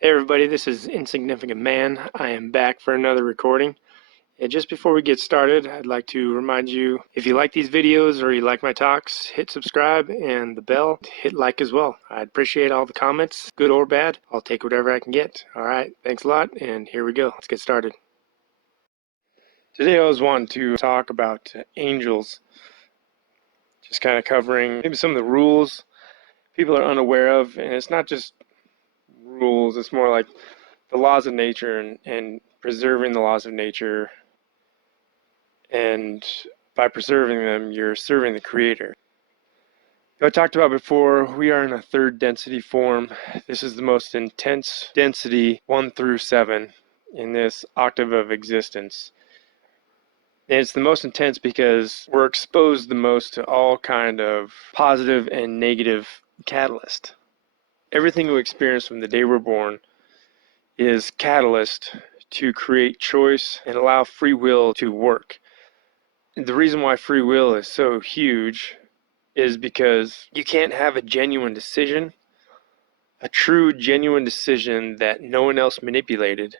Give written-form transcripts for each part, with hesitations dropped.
Hey everybody, this is Insignificant Man. I am back for another recording. And just before we get started, I'd like to remind you, if you like these videos or you like my talks, hit subscribe and the bell, hit like as well. I'd appreciate all the comments, good or bad. I'll take whatever I can get. Alright, thanks a lot, and here we go. Let's get started. Today I was wanting to talk about angels, just kind of covering maybe some of the rules people are unaware of, and it's not just rules, it's more like the laws of nature and preserving the laws of nature, and by preserving them you're serving the Creator. I talked about before, we are in a third density form. This is the most intense density 1 through 7 in this octave of existence, and it's the most intense because we're exposed the most to all kind of positive and negative catalyst. Everything we experience from the day we're born is catalyst to create choice and allow free will to work. The reason why free will is so huge is because you can't have a genuine decision, a true genuine decision that no one else manipulated,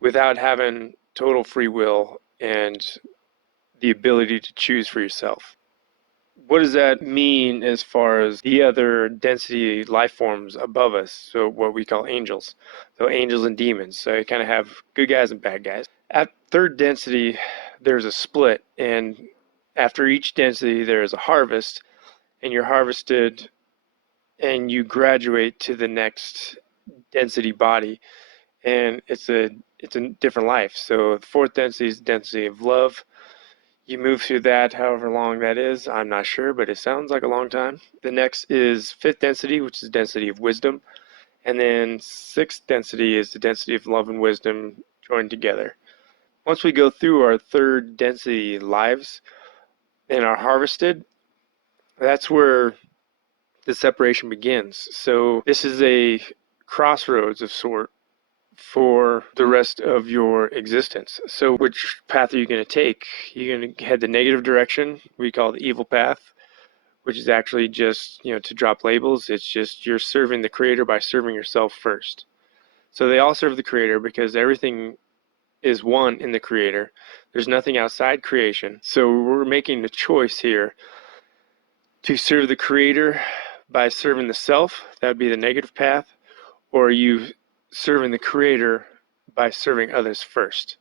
without having total free will and the ability to choose for yourself. What does that mean as far as the other density life forms above us? So what we call angels. So angels and demons. So you kind of have good guys and bad guys. At third density, there's a split, and after each density there is a harvest, and you're harvested and you graduate to the next density body, and it's a different life. So the fourth density is the density of love. You move through that however long that is, I'm not sure, but it sounds like a long time. The next is fifth density, which is density of wisdom. And then sixth density is the density of love and wisdom joined together. Once we go through our third density lives and are harvested, that's where the separation begins. So this is a crossroads of sort for the rest of your existence. So which path are you going to take? You're going to head the negative direction, we call the evil path, which is actually just, to drop labels. It's just you're serving the Creator by serving yourself first. So they all serve the Creator because everything is one in the Creator. There's nothing outside creation. So we're making the choice here to serve the Creator by serving the self. That would be the negative path. Or you serving the Creator by serving others first,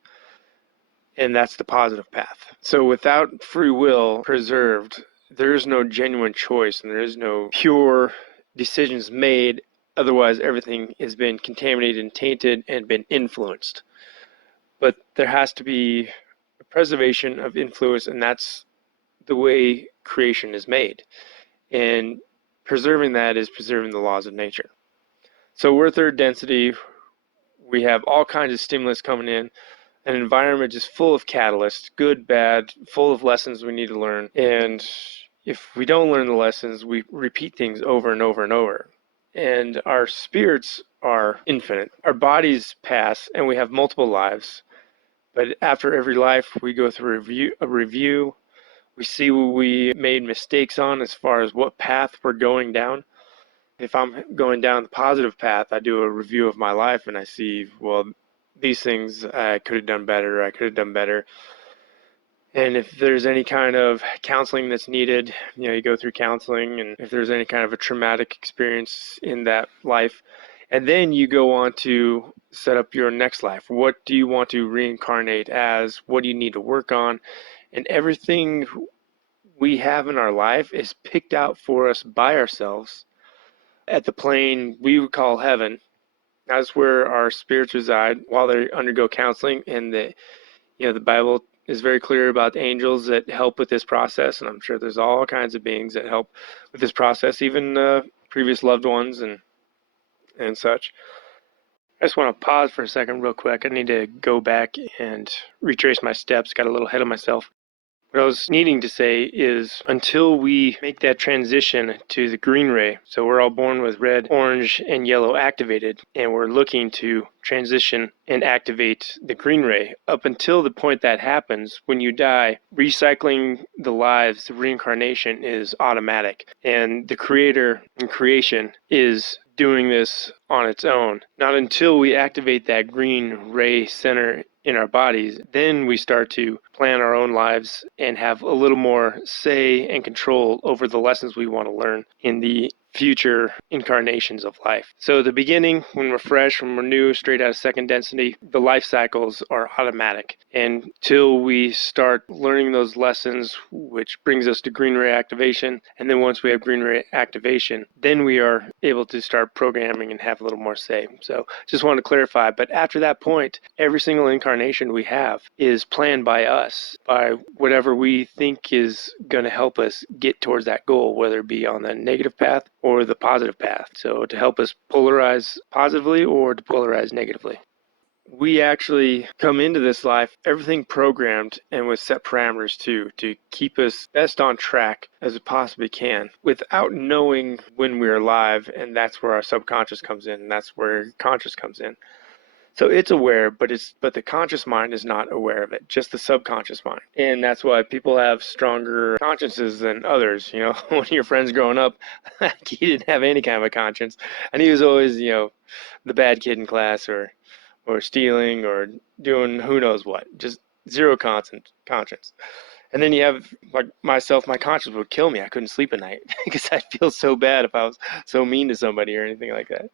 and that's the positive path. So without free will preserved, there is no genuine choice and there is no pure decisions made. Otherwise everything has been contaminated and tainted and been influenced. But there has to be a preservation of influence, and that's the way creation is made, and preserving that is preserving the laws of nature. So we're third density. We have all kinds of stimulus coming in. An environment just full of catalysts, good, bad, full of lessons we need to learn. And if we don't learn the lessons, we repeat things over and over and over. And our spirits are infinite. Our bodies pass, and we have multiple lives. But after every life, we go through a review. We see what we made mistakes on as far as what path we're going down. If I'm going down the positive path, I do a review of my life and I see, well, these things I could have done better, I could have done better. And if there's any kind of counseling that's needed, you go through counseling, and if there's any kind of a traumatic experience in that life, and then you go on to set up your next life. What do you want to reincarnate as? What do you need to work on? And everything we have in our life is picked out for us by ourselves at the plane we would call heaven. That's where our spirits reside while they undergo counseling. And the Bible is very clear about the angels that help with this process, and I'm sure there's all kinds of beings that help with this process, even previous loved ones and such. I just want to pause for a second real quick. I need to go back and retrace my steps. Got a little ahead of myself. What I was needing to say is, until we make that transition to the green ray, so we're all born with red, orange, and yellow activated, and we're looking to transition and activate the green ray. Up until the point that happens, when you die, recycling the lives, the reincarnation is automatic. And the Creator in creation is doing this on its own. Not until we activate that green ray center in our bodies, then we start to plan our own lives and have a little more say and control over the lessons we want to learn in the future incarnations of life. So at the beginning, when we're fresh, when we're new, straight out of second density, the life cycles are automatic. And till we start learning those lessons, which brings us to green ray activation, and then once we have green ray activation, then we are able to start programming and have a little more say. So just want to clarify, but after that point, every single incarnation we have is planned by us, by whatever we think is going to help us get towards that goal, whether it be on the negative path or the positive path. So to help us polarize positively or to polarize negatively. We actually come into this life, everything programmed and with set parameters too, to keep us best on track as it possibly can without knowing when we're alive. And that's where our subconscious comes in. And that's where conscious comes in. So it's aware, but the conscious mind is not aware of it, just the subconscious mind. And that's why people have stronger consciences than others. You know, one of your friends growing up, he didn't have any kind of a conscience. And he was always, you know, the bad kid in class or stealing or doing who knows what, just zero conscience. And then you have, like myself, my conscience would kill me. I couldn't sleep at night because I'd feel so bad if I was so mean to somebody or anything like that.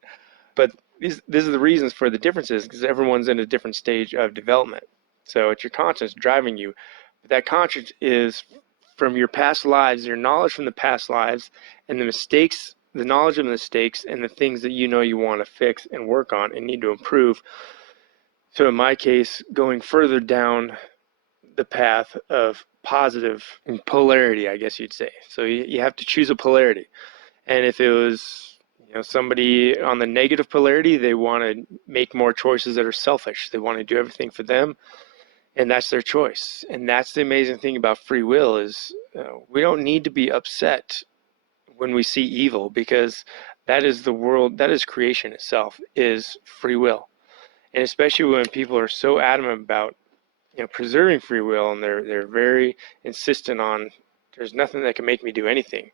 But these are the reasons for the differences, because everyone's in a different stage of development. So it's your conscience driving you. But that conscience is from your past lives, your knowledge from the past lives, and the mistakes, the knowledge of the mistakes, and the things that you know you want to fix and work on and need to improve. So in my case, going further down the path of positive and polarity, I guess you'd say. So you have to choose a polarity. And if it was, you know, somebody on the negative polarity, they want to make more choices that are selfish. They want to do everything for them, and that's their choice. And that's the amazing thing about free will is we don't need to be upset when we see evil, because that is the world, that is creation itself, is free will. And especially when people are so adamant about, you know, preserving free will, and they're very insistent on there's nothing that can make me do anything.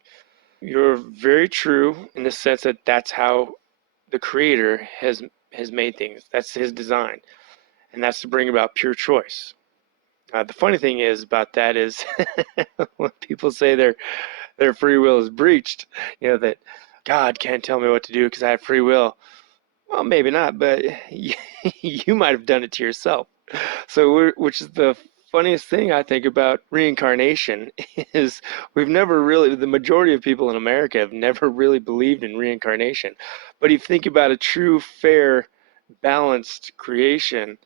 You're very true in the sense that that's how the creator has made things. That's his design, and that's to bring about pure choice. The funny thing is about that is when people say their free will is breached, you know, that God can't tell me what to do because I have free will. Well, maybe not, but you might have done it to yourself. So, which is the funniest thing I think about reincarnation is we've never really, the majority of people in America have never really believed in reincarnation. But if you think about a true, fair, balanced creation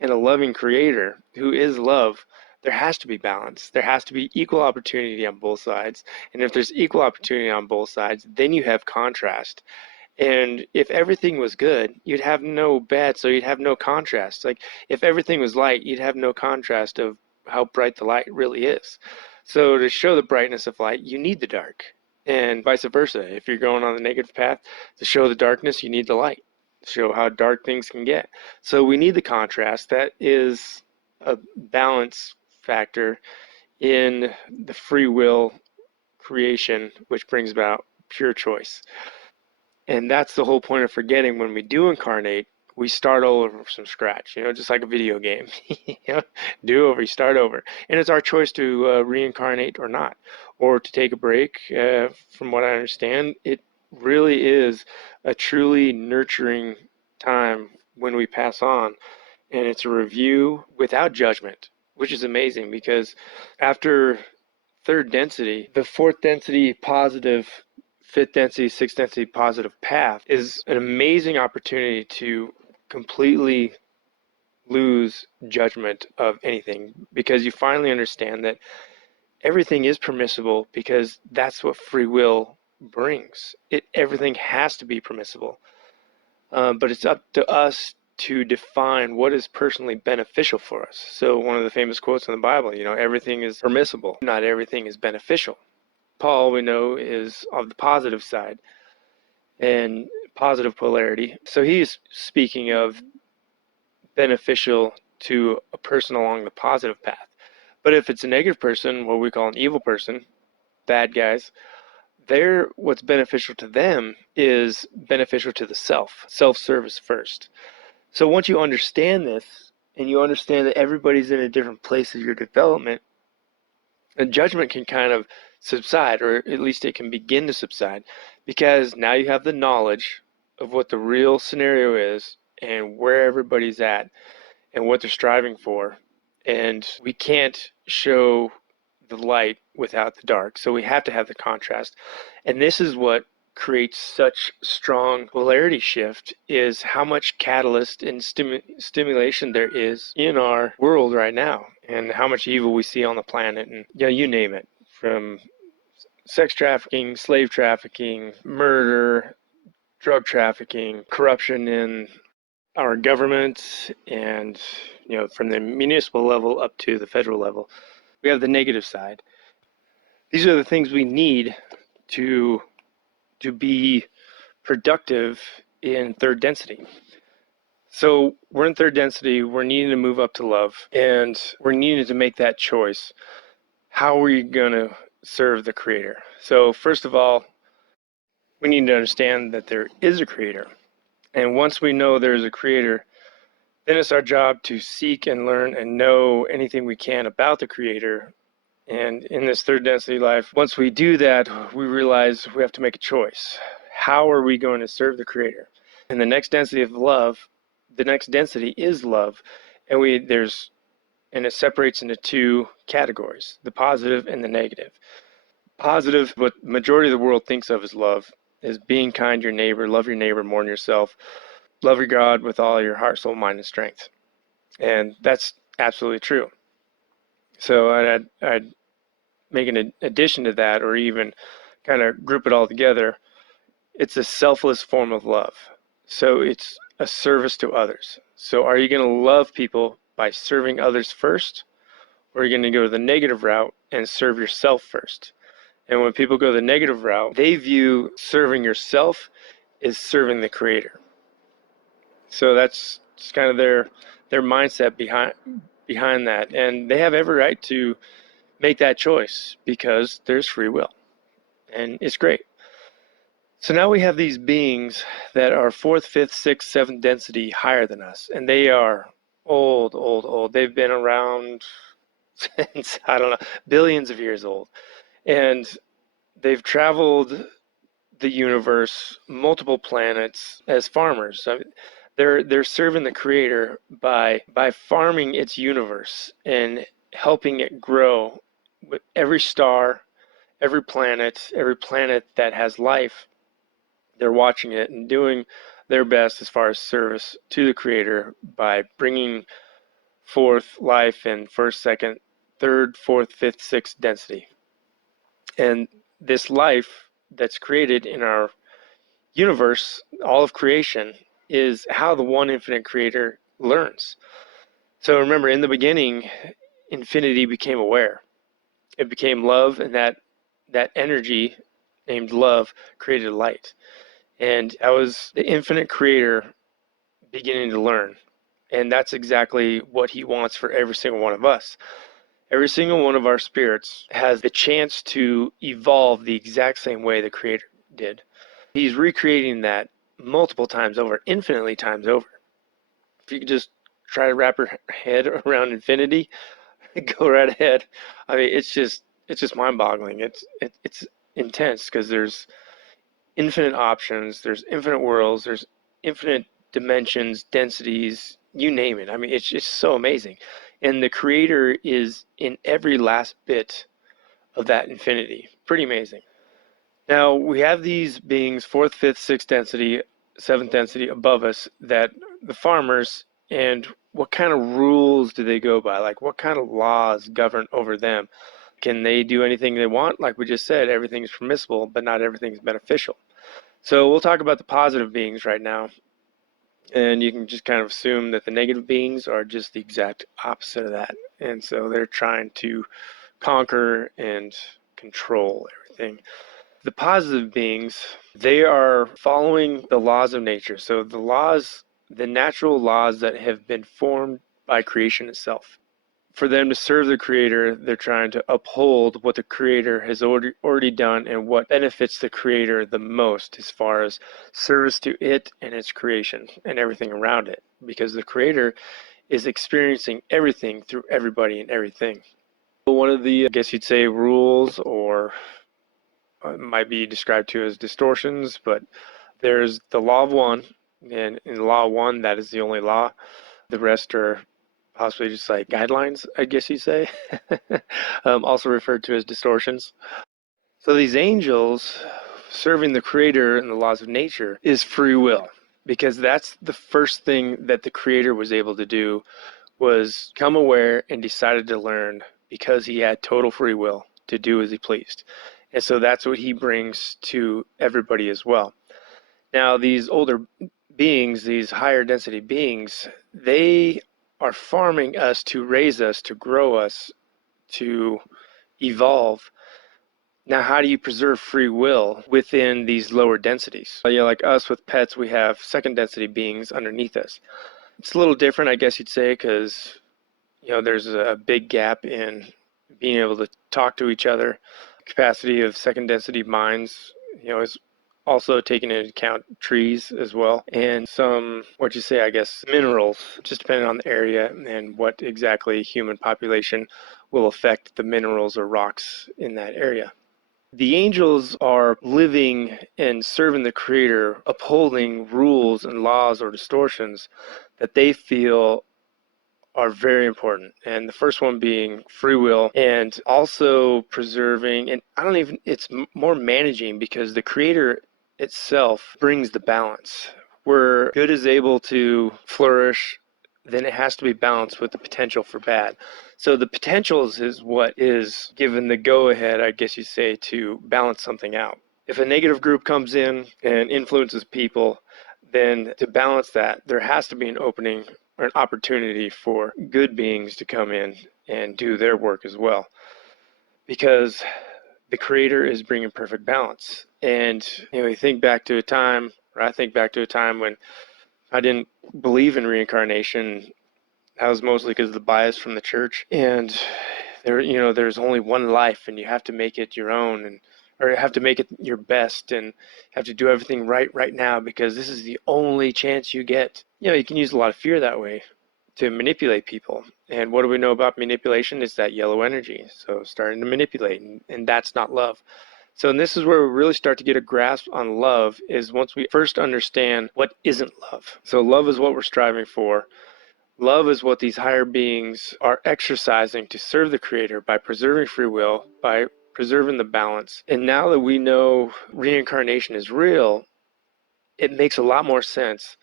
and a loving creator who is love, there has to be balance. There has to be equal opportunity on both sides. And if there's equal opportunity on both sides, then you have contrast. And if everything was good, you'd have no bad, so you'd have no contrast. Like if everything was light, you'd have no contrast of how bright the light really is. So to show the brightness of light, you need the dark, and vice versa. If you're going on the negative path, to show the darkness, you need the light, to show how dark things can get. So we need the contrast. That is a balance factor in the free will creation, which brings about pure choice. And that's the whole point of forgetting. When we do incarnate, we start all over from scratch, you know, just like a video game. You know, do over, you start over. And it's our choice to reincarnate or not, or to take a break. From what I understand, it really is a truly nurturing time when we pass on. And it's a review without judgment, which is amazing, because after third density, the fourth density positive, fifth density, sixth density positive path is an amazing opportunity to completely lose judgment of anything, because you finally understand that everything is permissible, because that's what free will brings. Everything has to be permissible, but it's up to us to define what is personally beneficial for us. So one of the famous quotes in the Bible, you know, everything is permissible, not everything is beneficial. Paul, we know, is of the positive side and positive polarity. So he's speaking of beneficial to a person along the positive path. But if it's a negative person, what we call an evil person, bad guys, what's beneficial to them is beneficial to the self-service first. So once you understand this, and you understand that everybody's in a different place of your development, the judgment can kind of subside, or at least it can begin to subside, because now you have the knowledge of what the real scenario is and where everybody's at and what they're striving for. And we can't show the light without the dark, so we have to have the contrast. And this is what creates such strong polarity shift, is how much catalyst and stimulation there is in our world right now, and how much evil we see on the planet, and you name it, from sex trafficking, slave trafficking, murder, drug trafficking, corruption in our government, and from the municipal level up to the federal level. We have the negative side. These are the things we need to be productive in third density. So we're in third density, we're needing to move up to love, and we're needing to make that choice. How are we going to serve the Creator? So first of all, we need to understand that there is a Creator. And once we know there's a Creator, then it's our job to seek and learn and know anything we can about the Creator. And in this third density life, once we do that, we realize we have to make a choice. How are we going to serve the Creator? In the next density of love, the next density is love, and it separates into two categories: the positive and the negative. Positive, what the majority of the world thinks of as love, is being kind to your neighbor, love your neighbor more than yourself, love your God with all your heart, soul, mind, and strength. And that's absolutely true. So I'd make an addition to that, or even kind of group it all together. It's a selfless form of love. So it's a service to others. So are you going to love people by serving others first, or are you going to go the negative route and serve yourself first? And when people go the negative route, they view serving yourself as serving the Creator. So that's just kind of their mindset behind that. And they have every right to make that choice, because there's free will. And it's great. So now we have these beings that are fourth, fifth, sixth, seventh density higher than us. And they are old. They've been around since, I don't know, billions of years old. And they've traveled the universe, multiple planets, as farmers. I mean, they're serving the Creator by farming its universe and helping it grow. With every star, every planet that has life, they're watching it and doing their best as far as service to the Creator by bringing forth life in first, second, third, fourth, fifth, sixth density. And this life that's created in our universe, all of creation, is how the one infinite Creator learns. So remember, in the beginning, infinity became aware. It became love, and that energy named love created light. And that was the infinite Creator beginning to learn. And that's exactly what He wants for every single one of us. Every single one of our spirits has the chance to evolve the exact same way the Creator did. He's recreating that multiple times over, infinitely times over. If you could just try to wrap your head around infinity, go right ahead. I mean, it's just mind-boggling. It's intense, because there's infinite options, there's infinite worlds, there's infinite dimensions, densities, you name it. I mean, it's just so amazing. And the Creator is in every last bit of that infinity. Pretty amazing. Now, we have these beings, fourth, fifth, sixth density, seventh density above us, that the farmers, and what kind of rules do they go by? Like, what kind of laws govern over them? Can they do anything they want? Like we just said, everything is permissible, but not everything is beneficial. So we'll talk about the positive beings right now. And you can just kind of assume that the negative beings are just the exact opposite of that. And so they're trying to conquer and control everything. The positive beings, they are following the laws of nature. So the natural laws that have been formed by creation itself. for them to serve the Creator, they're trying to uphold what the Creator has already done and what benefits the Creator the most as far as service to it and its creation and everything around it. Because the Creator is experiencing everything through everybody and everything. One of the, I guess you'd say, rules, or might be described to as distortions, but there's the law of one, and in law one, that is the only law. The rest are possibly just like guidelines, I guess you'd say, also referred to as distortions. So these angels serving the Creator and the laws of nature is free will, because that's the first thing that the Creator was able to do, was come aware and decided to learn, because he had total free will to do as he pleased. And so that's what he brings to everybody as well. Now, these older beings, these higher density beings, they are farming us to raise us, to grow us, to evolve. Now, how do you preserve free will within these lower densities? Like us with pets, we have second density beings underneath us. It's a little different, I guess you'd say, because there's a big gap in being able to talk to each other. Capacity of second density minds, is also taking into account trees as well, and some, minerals, just depending on the area and what exactly human population will affect the minerals or rocks in that area. The angels are living and serving the Creator, upholding rules and laws or distortions that they feel are very important. And the first one being free will, and also preserving, and it's more managing, because the Creator itself brings the balance. Where good is able to flourish, then it has to be balanced with the potential for bad. So the potentials is what is given the go-ahead, I guess you say, to balance something out. If a negative group comes in and influences people, then to balance that, there has to be an opening or an opportunity for good beings to come in and do their work as well, because the Creator is bringing perfect balance. And you think back to a time, or I think back to a time when I didn't believe in reincarnation. That was mostly because of the bias from the church, and there's only one life, and you have to make it your own, or have to make it your best, and have to do everything right now, because this is the only chance you get. You can use a lot of fear that way to manipulate people. And what do we know about manipulation? It's that yellow energy. So starting to manipulate, and that's not love. So this is where we really start to get a grasp on love, is once we first understand what isn't love. So love is what we're striving for. Love is what these higher beings are exercising to serve the Creator by preserving free will, by preserving the balance. And now that we know reincarnation is real, it makes a lot more sense,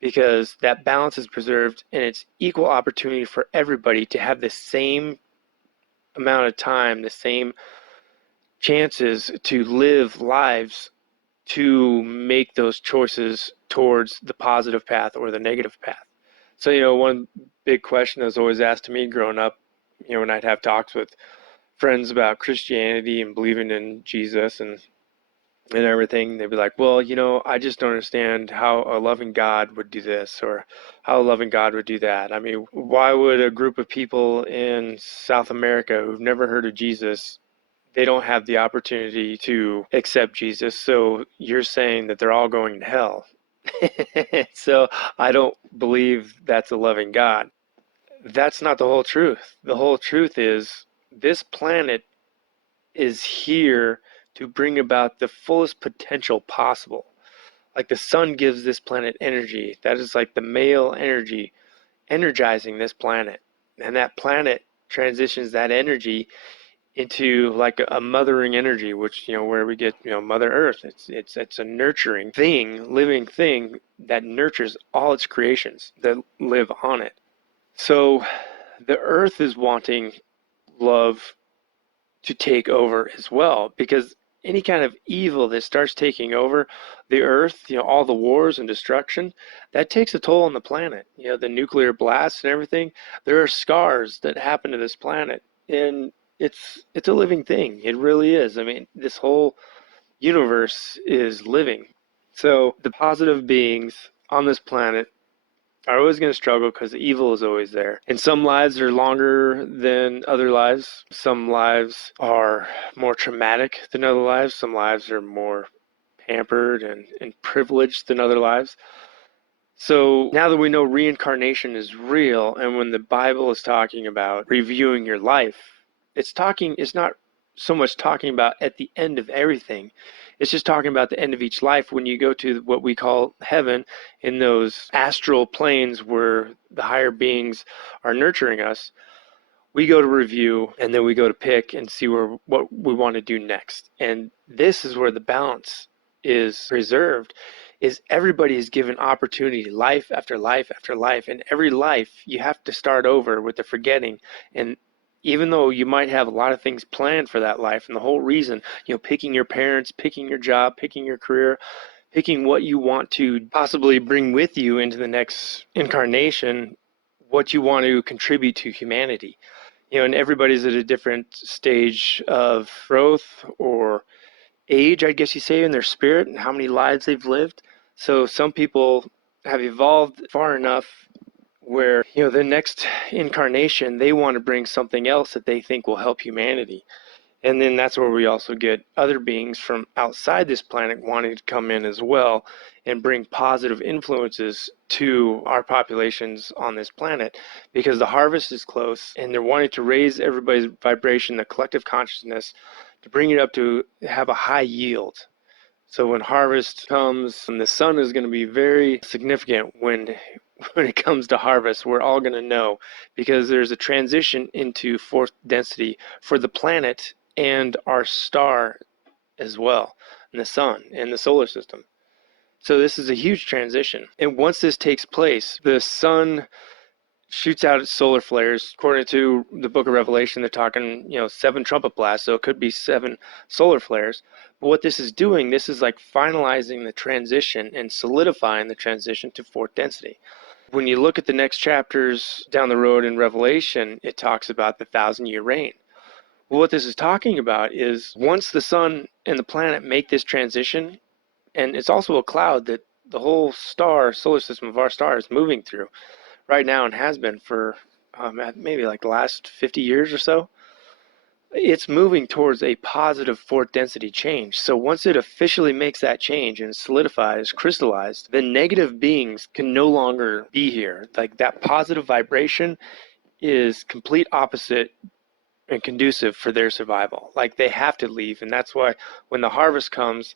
because that balance is preserved, and it's equal opportunity for everybody to have the same amount of time, the same chances to live lives, to make those choices towards the positive path or the negative path. So, one big question that was always asked to me growing up, when I'd have talks with friends about Christianity and believing in Jesus and everything, they'd be like, well, I just don't understand how a loving God would do this, or how a loving God would do that. I mean, why would a group of people in South America who've never heard of Jesus, they don't have the opportunity to accept Jesus? So you're saying that they're all going to hell. So I don't believe that's a loving God. That's not the whole truth. The whole truth is this planet is here to bring about the fullest potential possible. Like the sun gives this planet energy. That is like the male energy energizing this planet. And that planet transitions that energy into like a mothering energy, which, where we get, Mother Earth. It's a nurturing thing, living thing that nurtures all its creations that live on it. So the Earth is wanting love to take over as well, because any kind of evil that starts taking over the Earth, all the wars and destruction, that takes a toll on the planet. The nuclear blasts and everything, there are scars that happen to this planet, and it's a living thing. It really is. I mean, this whole universe is living. So the positive beings on this planet are always going to struggle because evil is always there. And some lives are longer than other lives. Some lives are more traumatic than other lives. Some lives are more pampered and privileged than other lives. So now that we know reincarnation is real, and when the Bible is talking about reviewing your life, it's not so much talking about at the end of everything. It's just talking about the end of each life when you go to what we call heaven, in those astral planes where the higher beings are nurturing us. We go to review, and then we go to pick and see what we want to do next. And this is where the balance is preserved, is everybody is given opportunity, life after life after life. And every life you have to start over with the forgetting. And even though you might have a lot of things planned for that life, and the whole reason, picking your parents, picking your job, picking your career, picking what you want to possibly bring with you into the next incarnation, what you want to contribute to humanity. And everybody's at a different stage of growth or age, I guess you say, in their spirit and how many lives they've lived. So some people have evolved far enough where, the next incarnation, they want to bring something else that they think will help humanity. And then that's where we also get other beings from outside this planet wanting to come in as well and bring positive influences to our populations on this planet, because the harvest is close and they're wanting to raise everybody's vibration, the collective consciousness, to bring it up to have a high yield. So when harvest comes, and the sun is going to be very significant when it comes to harvest, we're all going to know, because there's a transition into fourth density for the planet and our star as well, and the sun and the solar system. So this is a huge transition. And once this takes place, the sun shoots out its solar flares. According to the book of Revelation, they're talking, 7 trumpet blasts, so it could be 7 solar flares. But what this is doing, this is like finalizing the transition and solidifying the transition to fourth density. When you look at the next chapters down the road in Revelation, it talks about the 1,000-year reign. Well, what this is talking about is once the sun and the planet make this transition, and it's also a cloud that the whole solar system of our star is moving through right now and has been for maybe like the last 50 years or so. It's moving towards a positive fourth density change. So once it officially makes that change and solidifies, crystallized, then negative beings can no longer be here. Like that positive vibration is complete opposite and conducive for their survival. Like they have to leave, and that's why when the harvest comes,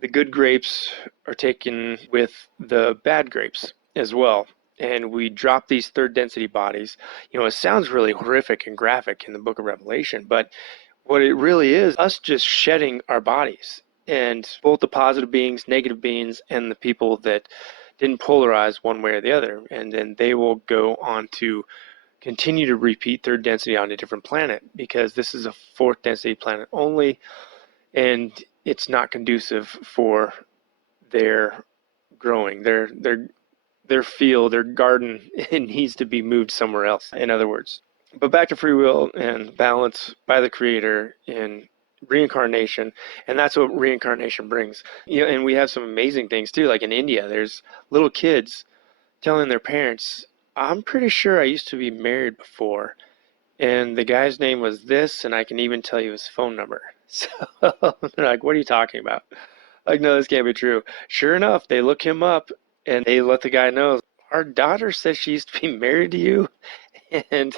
the good grapes are taken with the bad grapes as well. And we drop these third density bodies. It sounds really horrific and graphic in the book of Revelation, but what it really is, us just shedding our bodies. And both the positive beings, negative beings, and the people that didn't polarize one way or the other. And then they will go on to continue to repeat third density on a different planet, because this is a fourth density planet only, and it's not conducive for their growing, their field, their garden. It needs to be moved somewhere else, in other words. But back to free will and balance by the Creator in reincarnation, and that's what reincarnation brings. And we have some amazing things too, like in India, there's little kids telling their parents, I'm pretty sure I used to be married before, and the guy's name was this, and I can even tell you his phone number. So they're like, what are you talking about? Like, no, this can't be true. Sure enough, they look him up, and they let the guy know, our daughter says she used to be married to you, and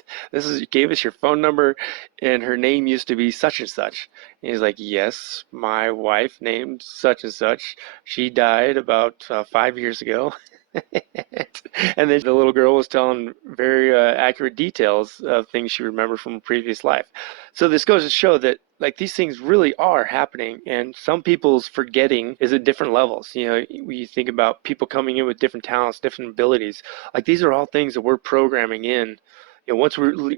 gave us your phone number, and her name used to be such and such. And he's like, yes, my wife named such and such. She died about 5 years ago. And then the little girl was telling very accurate details of things she remembered from a previous life. So this goes to show that like these things really are happening, and some people's forgetting is at different levels. When you think about people coming in with different talents, different abilities, like these are all things that we're programming in. Once we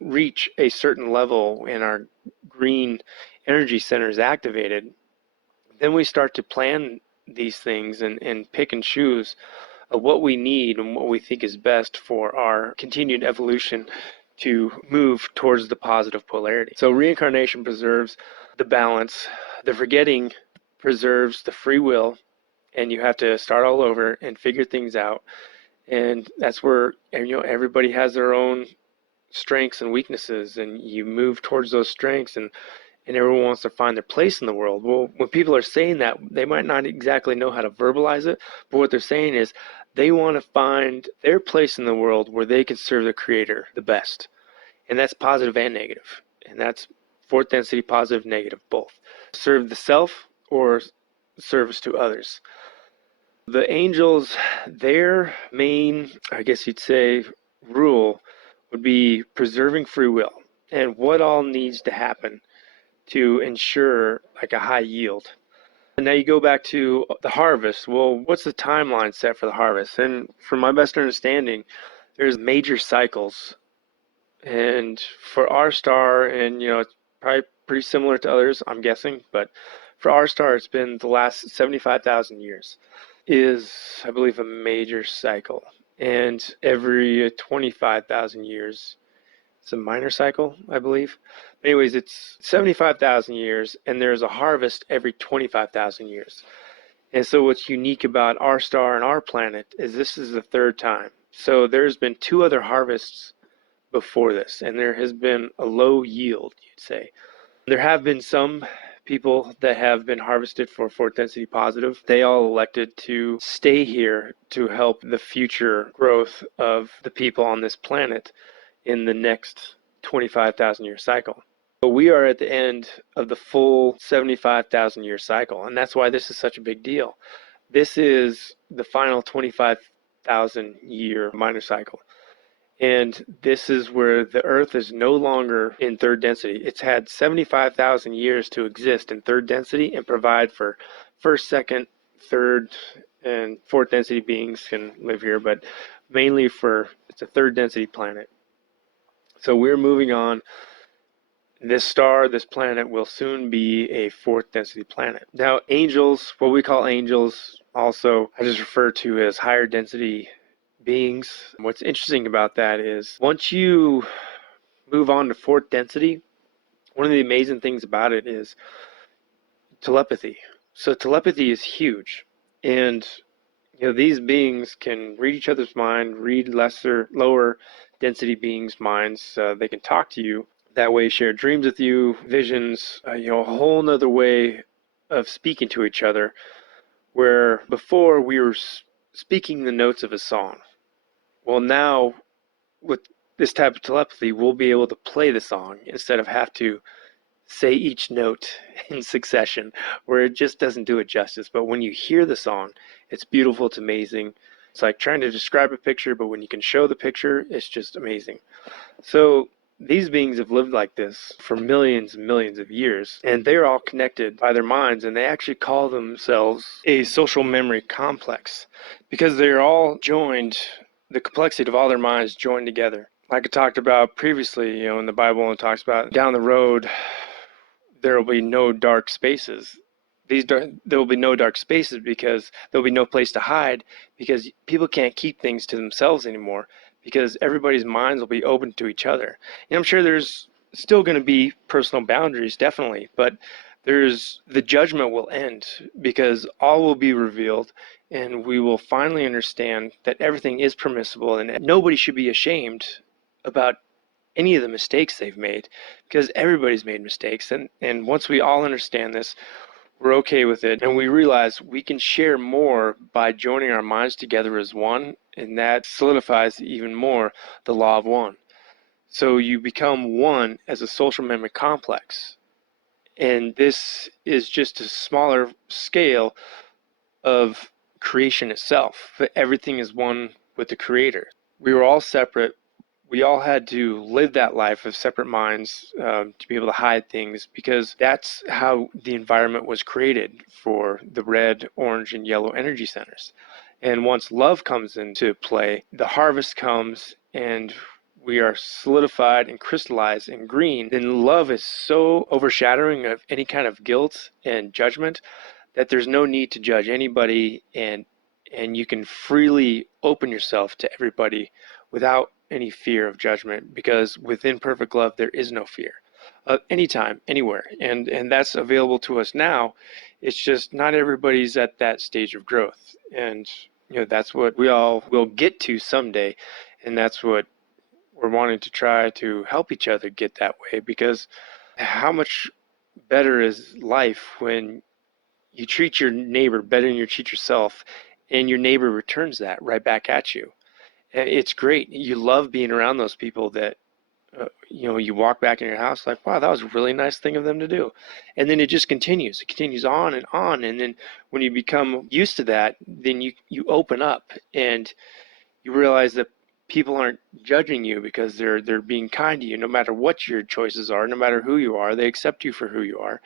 reach a certain level and our green energy center is activated, then we start to plan these things and pick and choose what we need and what we think is best for our continued evolution to move towards the positive polarity. So reincarnation preserves the balance. The forgetting preserves the free will, and you have to start all over and figure things out. And that's where, everybody has their own strengths and weaknesses, and you move towards those strengths, and everyone wants to find their place in the world. Well, when people are saying that, they might not exactly know how to verbalize it, but what they're saying is they want to find their place in the world where they can serve the Creator the best. And that's positive and negative. And that's fourth density, positive, negative, both. Serve the self or service to others. The angels, their main, I guess you'd say, rule would be preserving free will and what all needs to happen to ensure like a high yield. And now you go back to the harvest. Well, what's the timeline set for the harvest? And from my best understanding, there's major cycles. And for our star, and it's probably pretty similar to others, I'm guessing, but for our star, it's been the last 75,000 years is, I believe, a major cycle. And every 25,000 years, it's a minor cycle, I believe. Anyways, it's 75,000 years, and there's a harvest every 25,000 years. And so what's unique about our star and our planet is this is the third time. So there's been 2 other harvests before this, and there has been a low yield, you'd say. There have been some people that have been harvested for fourth density positive. They all elected to stay here to help the future growth of the people on this planet in the next 25,000 year cycle. But we are at the end of the full 75,000 year cycle, and that's why this is such a big deal. This is the final 25,000 year minor cycle. And this is where the Earth is no longer in third density. It's had 75,000 years to exist in third density and provide for first, second, third, and fourth density beings can live here, but mainly it's a third density planet. So we're moving on. This star, this planet, will soon be a fourth density planet. Now, angels, what we call angels, also I just refer to as higher density beings. What's interesting about that is once you move on to fourth density, one of the amazing things about it is telepathy. So telepathy is huge, and these beings can read each other's mind, read lower density beings' minds. They can talk to you that way, share dreams with you, visions, a whole nother way of speaking to each other, where before we were speaking the notes of a song. Well, now with this type of telepathy, we'll be able to play the song instead of have to say each note in succession, where it just doesn't do it justice. But when you hear the song, it's beautiful, it's amazing. It's like trying to describe a picture, but when you can show the picture, it's just amazing. So these beings have lived like this for millions and millions of years, and they're all connected by their minds, and they actually call themselves a social memory complex because they're all joined, the complexity of all their minds joined together. Like I talked about previously, in the Bible, it talks about down the road, there will be no dark spaces. There will be no dark spaces because there will be no place to hide, because people can't keep things to themselves anymore, because everybody's minds will be open to each other. And I'm sure there's still going to be personal boundaries, definitely, but the judgment will end because all will be revealed, and we will finally understand that everything is permissible, and nobody should be ashamed about any of the mistakes they've made, because everybody's made mistakes. And once we all understand this, we're okay with it, and we realize we can share more by joining our minds together as one, and that solidifies even more the law of one. So you become one as a social memory complex, and this is just a smaller scale of creation itself, but everything is one with the Creator. We were all separate. We all had to live that life of separate minds to be able to hide things, because that's how the environment was created for the red, orange, and yellow energy centers. And once love comes into play, the harvest comes, and we are solidified and crystallized in green. Then love is so overshadowing of any kind of guilt and judgment that there's no need to judge anybody, and you can freely open yourself to everybody without any fear of judgment, because within perfect love there is no fear, anytime, anywhere, and that's available to us now. It's just not everybody's at that stage of growth, and That's what we all will get to someday, and that's what we're wanting to try to help each other get that way, because how much better is life when you treat your neighbor better than you treat yourself, and your neighbor returns that right back at you. It's great. You love being around those people that you walk back in your house like, wow, that was a really nice thing of them to do. And then it just continues. It continues on and on. And then when you become used to that, then you open up and you realize that people aren't judging you because they're being kind to you, no matter what your choices are, no matter who you are. They accept you for who you are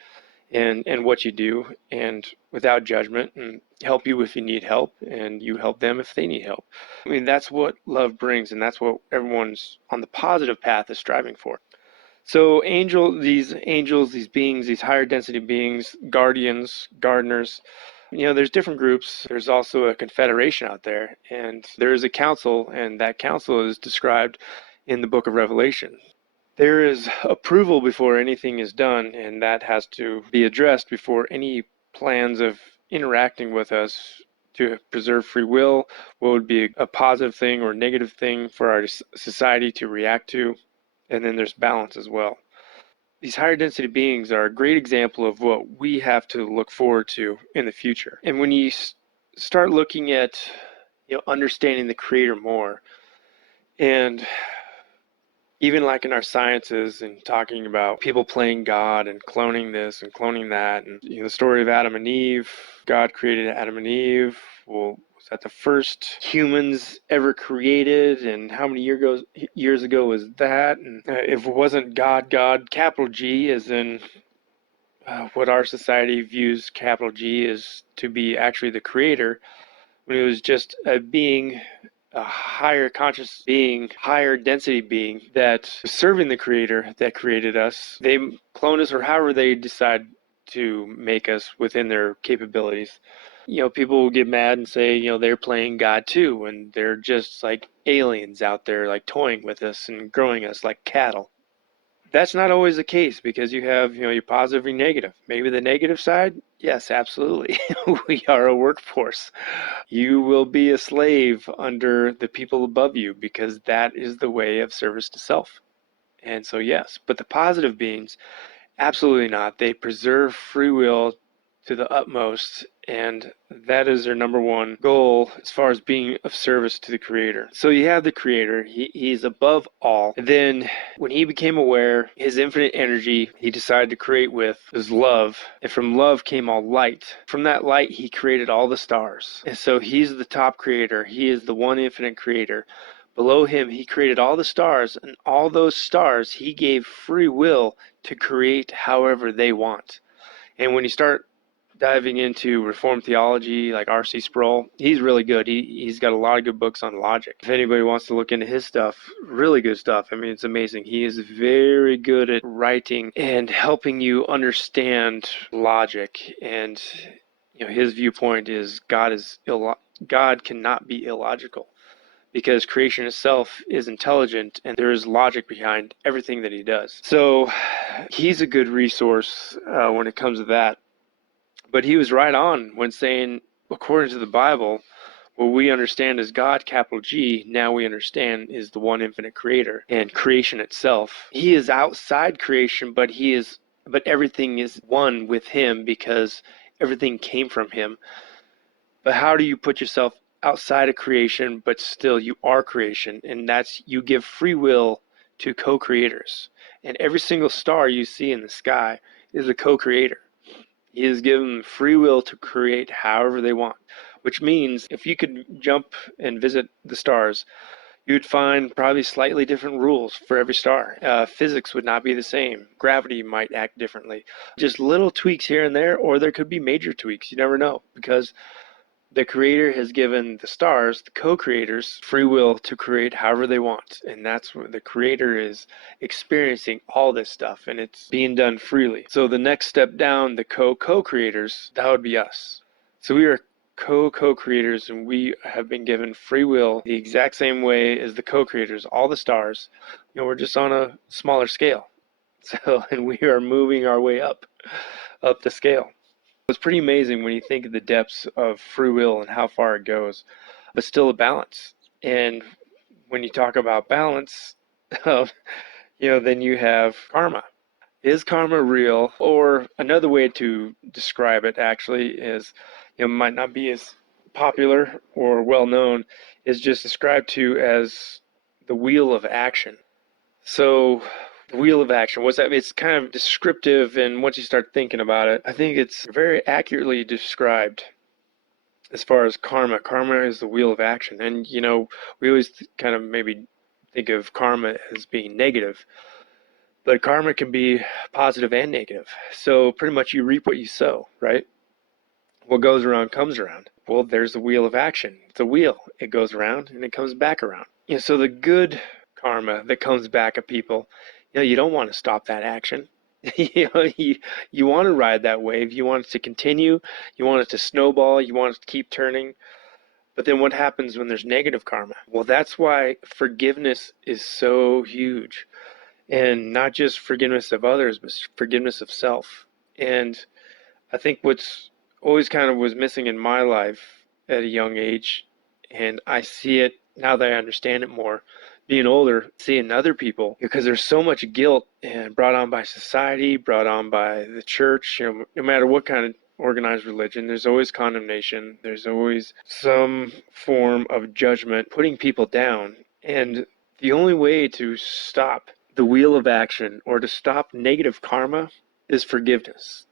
and what you do, and without judgment, and help you if you need help, and you help them if they need help. I mean, that's what love brings, and that's what everyone's on the positive path is striving for. So these angels, these beings, these higher density beings, guardians, gardeners, there's different groups. There's also a confederation out there, and there is a council, and that council is described in the book of Revelation. There is approval before anything is done, and that has to be addressed before any plans of interacting with us to preserve free will, what would be a positive thing or negative thing for our society to react to. And then there's balance as well. These higher density beings are a great example of what we have to look forward to in the future. And when you start looking at understanding the Creator more, and even like in our sciences and talking about people playing God and cloning this and cloning that, and the story of Adam and Eve, God created Adam and Eve. Well, was that the first humans ever created, and how many years ago was that? And if it wasn't God, capital G, as in what our society views capital G as to be actually the Creator, when it was just a being, a higher conscious being, higher density being that was serving the Creator that created us. They clone us, or however they decide to make us within their capabilities. People will get mad and say, they're playing God too, and they're just like aliens out there, like toying with us and growing us like cattle. That's not always the case, because you have, your positive and negative. Maybe the negative side, yes, absolutely. We are a workforce. You will be a slave under the people above you, because that is the way of service to self. And so, yes, but the positive beings, absolutely not. They preserve free will to the utmost, and that is their number one goal as far as being of service to the Creator. So you have the Creator, he's above all. And then when he became aware, his infinite energy, he decided to create with his love, and from love came all light. From that light, he created all the stars. And so he's the top creator, he is the one infinite creator. Below him, he created all the stars, and all those stars he gave free will to create however they want. And when you start diving into Reformed theology, like R.C. Sproul, he's really good. He's got a lot of good books on logic. If anybody wants to look into his stuff, really good stuff. I mean, it's amazing. He is very good at writing and helping you understand logic. And his viewpoint is God cannot be illogical, because creation itself is intelligent and there is logic behind everything that he does. So he's a good resource when it comes to that. But he was right on when saying, according to the Bible, what we understand as God, capital G, now we understand is the one infinite creator and creation itself. He is outside creation, but everything is one with him, because everything came from him. But how do you put yourself outside of creation, but still you are creation? And that's, you give free will to co-creators. And every single star you see in the sky is a co-creator. He has given them free will to create however they want, which means if you could jump and visit the stars, you'd find probably slightly different rules for every star. Physics would not be the same. Gravity might act differently. Just little tweaks here and there, or there could be major tweaks. You never know, because the Creator has given the stars, the co-creators, free will to create however they want. And that's where the Creator is experiencing all this stuff, and it's being done freely. So the next step down, the co-creators, that would be us. So we are co-creators, and we have been given free will the exact same way as the co-creators, all the stars. We're just on a smaller scale. So, and we are moving our way up the scale. It's pretty amazing when you think of the depths of free will and how far it goes. but still a balance. And when you talk about balance, then you have karma. Is karma real? Or another way to describe it actually is, might not be as popular or well known, is just described to as the wheel of action. So the wheel of action, what's that? It's kind of descriptive, and once you start thinking about it, I think it's very accurately described as far as karma. Karma is the wheel of action. And, we always kind of maybe think of karma as being negative, but karma can be positive and negative. So pretty much you reap what you sow, right? What goes around comes around. Well, there's the wheel of action. It's a wheel. It goes around and it comes back around. So the good karma that comes back at people, you don't want to stop that action. You want to ride that wave. You want it to continue. You want it to snowball. You want it to keep turning. But then what happens when there's negative karma? Well, that's why forgiveness is so huge. And not just forgiveness of others, but forgiveness of self. And I think what's always kind of was missing in my life at a young age, and I see it now that I understand it more, being older, seeing other people, because there's so much guilt and brought on by society, brought on by the church, no matter what kind of organized religion, there's always condemnation, there's always some form of judgment, putting people down. And the only way to stop the wheel of action or to stop negative karma is forgiveness.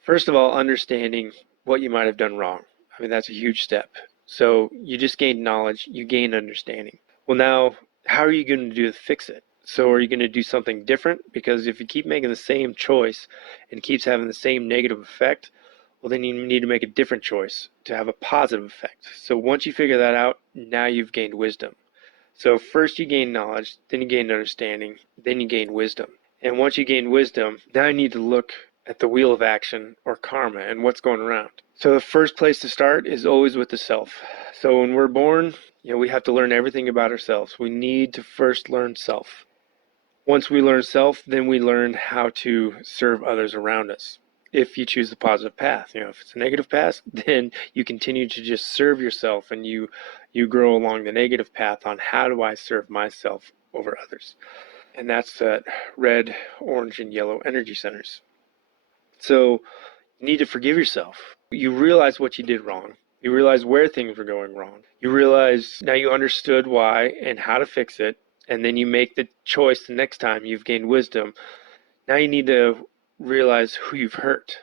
First of all, understanding what you might have done wrong. I mean, that's a huge step. So you just gained knowledge, you gained understanding. Well, now, how are you going to do to fix it? So are you going to do something different? Because if you keep making the same choice and it keeps having the same negative effect, well, then you need to make a different choice to have a positive effect. So once you figure that out, now you've gained wisdom. So first you gain knowledge, then you gain understanding, then you gain wisdom. And once you gain wisdom, now you need to look at the wheel of action or karma and what's going around. So the first place to start is always with the self. So when we're born, we have to learn everything about ourselves. We need to first learn self. Once we learn self, then we learn how to serve others around us. If you choose the positive path, if it's a negative path, then you continue to just serve yourself, and you grow along the negative path on how do I serve myself over others. And that's that red, orange, and yellow energy centers. So you need to forgive yourself. You realize what you did wrong. You realize where things were going wrong. You realize now you understood why and how to fix it. And then you make the choice the next time you've gained wisdom. Now you need to realize who you've hurt.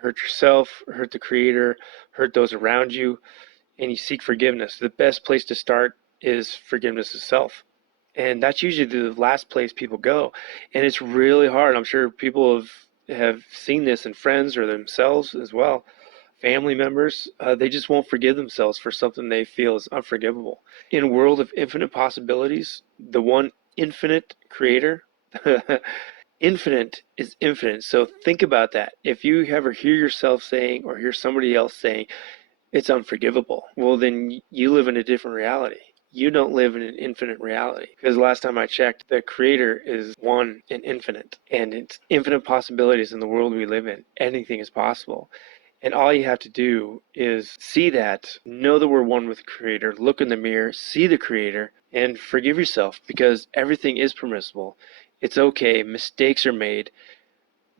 Hurt yourself, hurt the Creator, hurt those around you, and you seek forgiveness. The best place to start is forgiveness of self. And that's usually the last place people go. And it's really hard. I'm sure people have seen this in friends or themselves as well. Family members, they just won't forgive themselves for something they feel is unforgivable. In a world of infinite possibilities, the one infinite Creator, infinite is infinite. So think about that. If you ever hear yourself saying or hear somebody else saying it's unforgivable, well, then you live in a different reality. You don't live in an infinite reality, because last time I checked, the Creator is one and infinite, and it's infinite possibilities in the world we live in. Anything is possible. And all you have to do is see that, know that we're one with the Creator, look in the mirror, see the Creator, and forgive yourself, because everything is permissible. It's okay. Mistakes are made.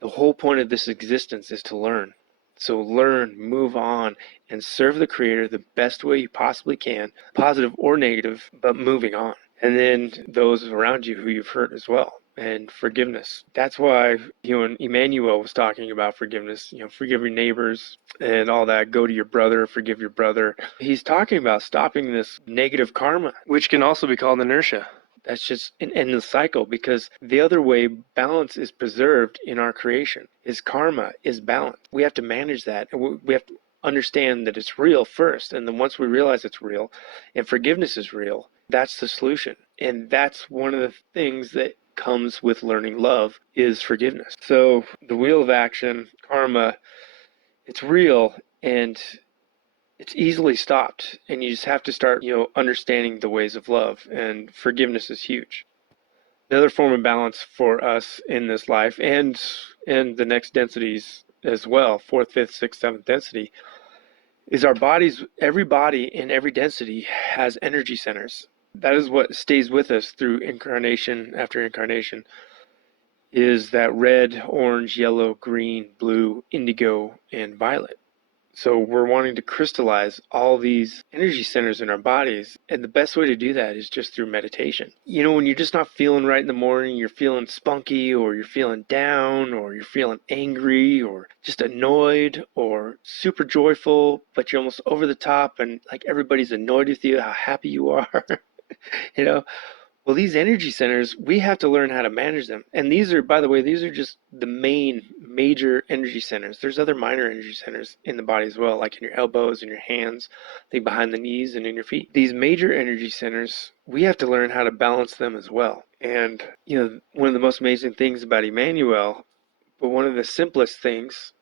The whole point of this existence is to learn. So learn, move on, and serve the Creator the best way you possibly can, positive or negative, but moving on. And then those around you who you've hurt as well, and forgiveness. That's why, when Emmanuel was talking about forgiveness, forgive your neighbors and all that, go to your brother, forgive your brother. He's talking about stopping this negative karma, which can also be called inertia. That's just an endless cycle, because the other way balance is preserved in our creation is karma is balance. We have to manage that, and we have to understand that it's real first. And then once we realize it's real and forgiveness is real, that's the solution. And that's one of the things that comes with learning love is forgiveness. So the wheel of action, karma, it's real and it's easily stopped, and you just have to start, understanding the ways of love, and forgiveness is huge. Another form of balance for us in this life and the next densities as well, fourth, fifth, sixth, seventh density, is our bodies, every body in every density has energy centers. That is what stays with us through incarnation after incarnation, is that red, orange, yellow, green, blue, indigo, and violet. So we're wanting to crystallize all these energy centers in our bodies. And the best way to do that is just through meditation. You know, when you're just not feeling right in the morning, you're feeling spunky, or you're feeling down, or you're feeling angry, or just annoyed, or super joyful, but you're almost over the top and like everybody's annoyed with you, how happy you are. you know, well, these energy centers, we have to learn how to manage them. And these are, by the way, these are just the main major energy centers. There's other minor energy centers in the body as well, like in your elbows and your hands, I think behind the knees and in your feet. These major energy centers, we have to learn how to balance them as well. And, you know, one of the most amazing things about Emmanuel, but one of the simplest things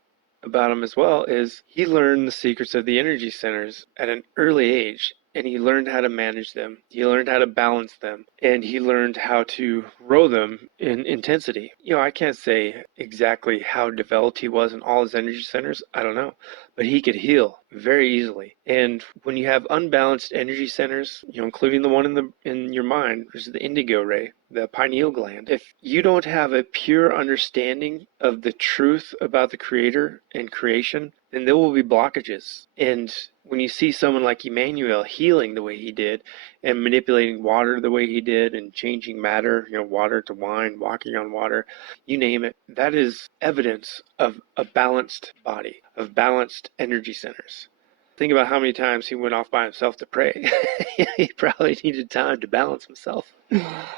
about him as well, is he learned the secrets of the energy centers at an early age, and he learned how to manage them. He learned how to balance them, and he learned how to grow them in intensity. You know, I can't say exactly how developed he was in all his energy centers. I don't know, but he could heal very easily. And when you have unbalanced energy centers, you know, including the one in your mind, which is the indigo ray, the pineal gland, if you don't have a pure understanding of the truth about the creator and creation, then there will be blockages. And when you see someone like Emmanuel healing the way he did, and manipulating water the way he did, and changing matter, you know, water to wine, walking on water, you name it, that is evidence of a balanced body, of balanced energy centers. Think about how many times he went off by himself to pray. He probably needed time to balance himself,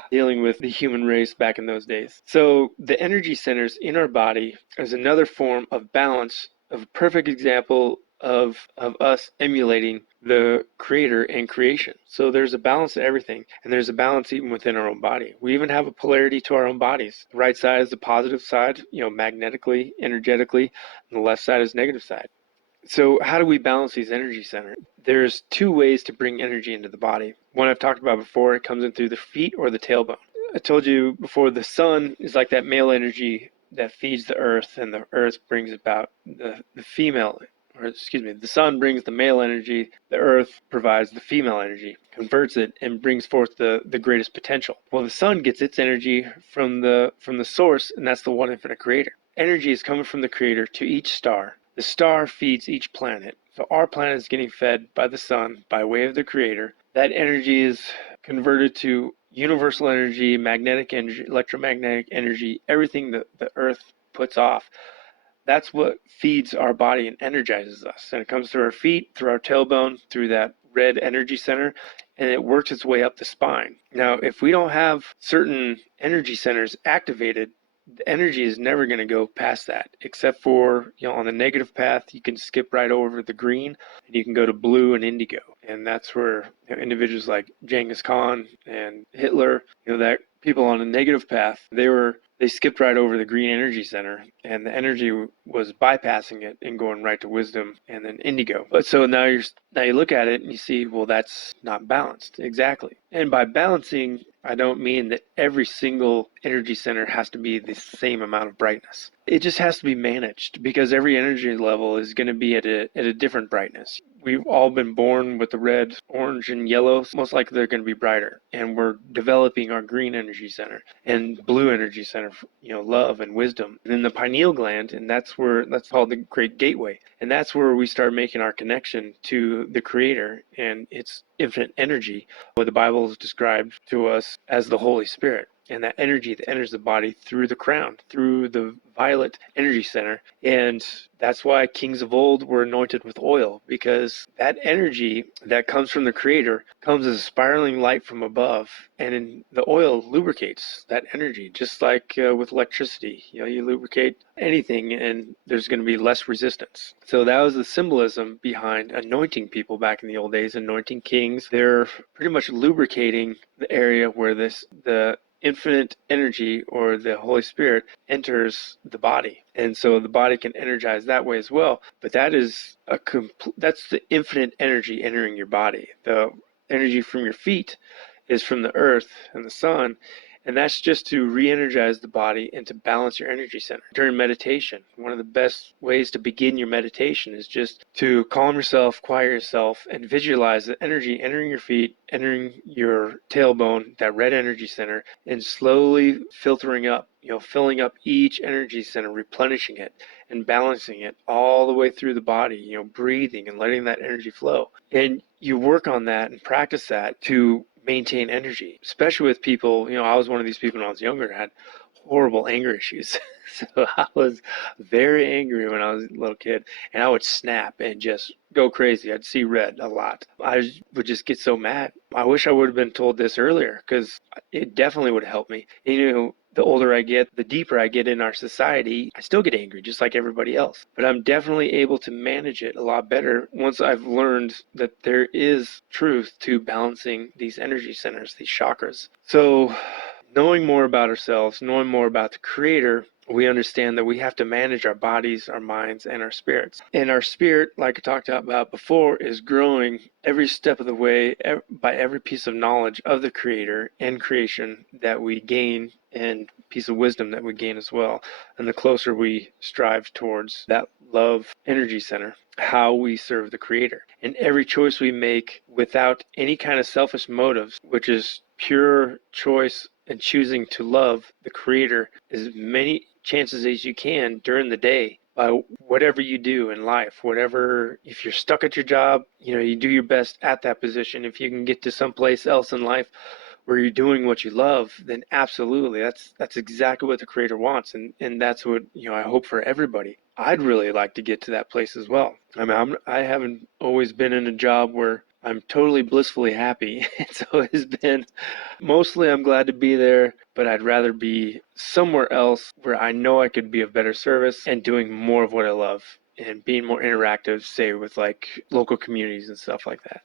dealing with the human race back in those days. So the energy centers in our body is another form of balance, of a perfect example of us emulating the creator and creation. So there's a balance to everything, and there's a balance even within our own body. We even have a polarity to our own bodies. The right side is the positive side, you know, magnetically, energetically, and the left side is negative side. So how do we balance these energy centers? There's two ways to bring energy into the body. One I've talked about before, it comes in through the feet or the tailbone. I told you before, the sun is like that male energy that feeds the earth, and the earth brings about the female, or excuse me, the sun brings the male energy, the earth provides the female energy, converts it, and brings forth the greatest potential. Well, the sun gets its energy from the source, and that's the one infinite creator. Energy is coming from the creator to each star. The star feeds each planet. So our planet is getting fed by the sun by way of the creator. That energy is converted to universal energy, magnetic energy, electromagnetic energy, everything that the earth puts off. That's what feeds our body and energizes us. And it comes through our feet, through our tailbone, through that red energy center, and it works its way up the spine. Now, if we don't have certain energy centers activated, the energy is never going to go past that, except for, you know, on the negative path, you can skip right over the green and you can go to blue and indigo. And that's where, you know, individuals like Genghis Khan and Hitler, you know, that people on a negative path, they skipped right over the green energy center, and the energy was bypassing it and going right to wisdom and then indigo. But so now you look at it and you see, well, that's not balanced. Exactly. And by balancing, I don't mean that every single energy center has to be the same amount of brightness. It just has to be managed, because every energy level is going to be at a different brightness. We've all been born with the red, orange, and yellow. Most likely they're going to be brighter. And we're developing our green energy center and blue energy center, you know, love and wisdom. And then the pineal gland, and that's called the great gateway. And that's where we start making our connection to the creator and its infinite energy, what the Bible has described to us as the Holy Spirit. And that energy that enters the body through the crown, through the violet energy center. And that's why kings of old were anointed with oil, because that energy that comes from the creator comes as a spiraling light from above, and the oil lubricates that energy, just like with electricity. You know, you lubricate anything and there's going to be less resistance. So that was the symbolism behind anointing people back in the old days, anointing kings. They're pretty much lubricating the area where the infinite energy, or the Holy Spirit, enters the body, and so the body can energize that way as well. But that is that's the infinite energy entering your body. The energy from your feet is from the earth and the sun, And that's just to re-energize the body and to balance your energy center. During meditation, one of the best ways to begin your meditation is just to calm yourself, quiet yourself, and visualize the energy entering your feet, entering your tailbone, that red energy center, and slowly filtering up, filling up each energy center, replenishing it and balancing it all the way through the body, breathing and letting that energy flow. And you work on that and practice that to maintain energy, especially with people. I was one of these people when I was younger, had horrible anger issues. So I was very angry when I was a little kid, and I would snap and just go crazy. I'd see red a lot. I would just get so mad. I wish I would have been told this earlier, because it definitely would have helped me. The older I get, the deeper I get in our society, I still get angry just like everybody else. But I'm definitely able to manage it a lot better once I've learned that there is truth to balancing these energy centers, these chakras. So knowing more about ourselves, knowing more about the Creator, we understand that we have to manage our bodies, our minds, and our spirits. And our spirit, like I talked about before, is growing every step of the way by every piece of knowledge of the Creator and creation that we gain, and piece of wisdom that we gain as well. And the closer we strive towards that love energy center, how we serve the Creator. And every choice we make without any kind of selfish motives, which is pure choice and choosing to love the Creator as many chances as you can during the day by whatever you do in life. If you're stuck at your job, you do your best at that position. If you can get to someplace else in life where you're doing what you love, then absolutely, that's exactly what the Creator wants, and that's what I hope for everybody. I'd really like to get to that place as well. I haven't always been in a job where I'm totally blissfully happy. It's always been mostly I'm glad to be there, but I'd rather be somewhere else where I know I could be of better service and doing more of what I love and being more interactive, say with like local communities and stuff like that.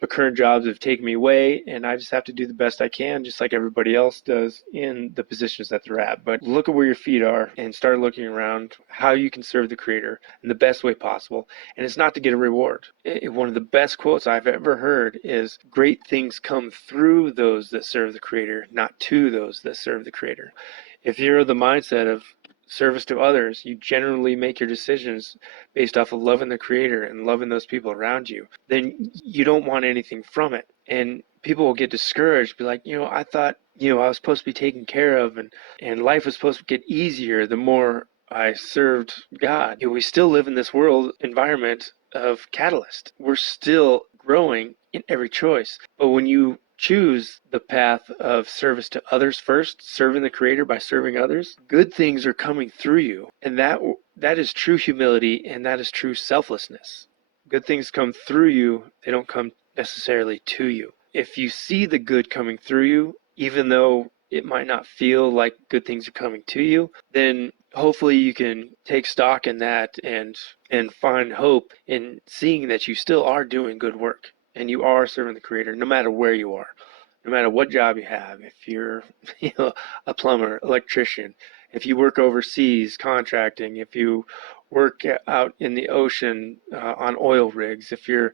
But current jobs have taken me away, and I just have to do the best I can, just like everybody else does in the positions that they're at. But look at where your feet are and start looking around how you can serve the Creator in the best way possible. And it's not to get a reward. One of the best quotes I've ever heard is, "Great things come through those that serve the Creator, not to those that serve the Creator." If you're of the mindset of service to others, you generally make your decisions based off of loving the Creator and loving those people around you, then you don't want anything from it. And people will get discouraged, be like, I thought, I was supposed to be taken care of, and life was supposed to get easier the more I served God. We still live in this world environment of catalyst. We're still growing in every choice. But when you choose the path of service to others first, serving the Creator by serving others, good things are coming through you. And that is true humility, and that is true selflessness. Good things come through you, they don't come necessarily to you. If you see the good coming through you, even though it might not feel like good things are coming to you, then hopefully you can take stock in that and find hope in seeing that you still are doing good work and you are serving the Creator no matter where you are, no matter what job you have. If you're a plumber, electrician, if you work overseas contracting, if you work out in the ocean on oil rigs, if you're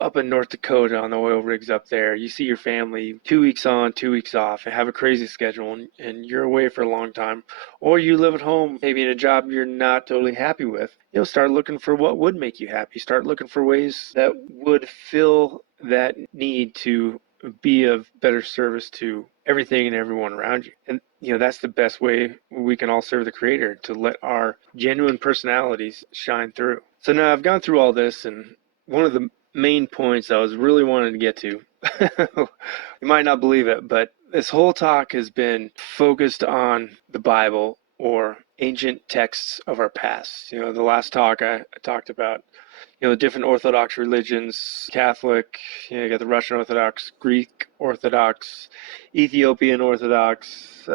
up in North Dakota on the oil rigs up there, you see your family 2 weeks on, 2 weeks off, and have a crazy schedule, and you're away for a long time, or you live at home, maybe in a job you're not totally happy with, start looking for what would make you happy. Start looking for ways that would fill that need to be of better service to everything and everyone around you. And that's the best way we can all serve the Creator, to let our genuine personalities shine through. So now I've gone through all this, and one of the main points I was really wanting to get to, you might not believe it, but this whole talk has been focused on the Bible or ancient texts of our past. The last talk I talked about the different Orthodox religions, Catholic, you got the Russian Orthodox, Greek Orthodox, Ethiopian Orthodox, you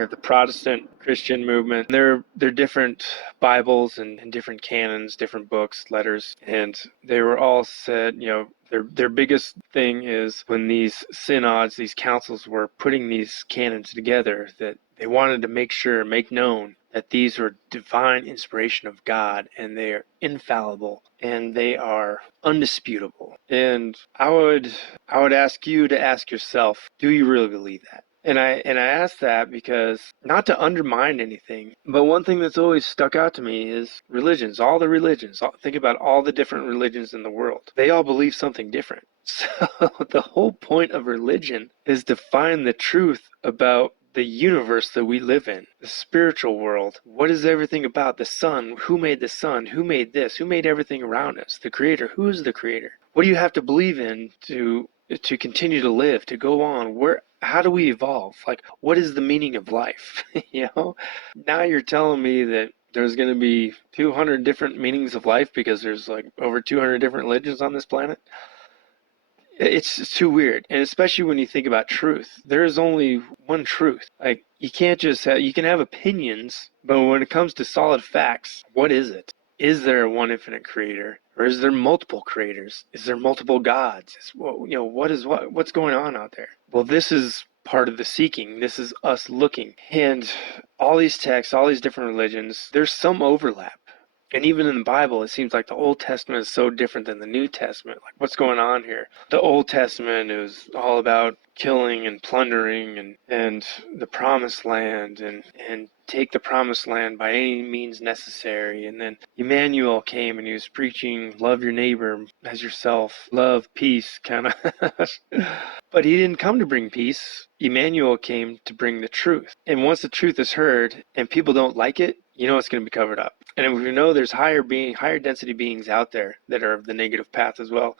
have the Protestant Christian movement. They're different Bibles and different canons, different books, letters, and they were all said, their biggest thing is when these synods, these councils were putting these canons together, that they wanted to make known that these were divine inspiration of God, and they are infallible, and they are undisputable. And I would ask you to ask yourself, do you really believe that? And I ask that because, not to undermine anything, but one thing that's always stuck out to me is religions. All the religions. Think about all the different religions in the world. They all believe something different. So the whole point of religion is to find the truth about the universe that we live in, the spiritual world. What is everything about? The sun? Who made the sun? Who made this? Who made everything around us? The creator. Who is the creator? What do you have to believe in to continue to live, to go on? How do we evolve? Like, what is the meaning of life? Now you're telling me that there's going to be 200 different meanings of life because there's like over 200 different religions on this planet. It's too weird. And especially when you think about truth, there is only one truth. Like, you can't just you can have opinions, but when it comes to solid facts, what is it? Is there one infinite creator, or is there multiple creators? Is there multiple gods? What's going on out there? Well, this is part of the seeking. This is us looking. And all these texts, all these different religions, there's some overlap. And even in the Bible, it seems like the Old Testament is so different than the New Testament. Like, what's going on here? The Old Testament is all about killing and plundering and the promised land and take the promised land by any means necessary. And then Emmanuel came and he was preaching, love your neighbor as yourself, love, peace, kind of. But he didn't come to bring peace. Emmanuel came to bring the truth. And once the truth is heard and people don't like it, it's going to be covered up. And if we know there's higher density beings out there that are of the negative path as well,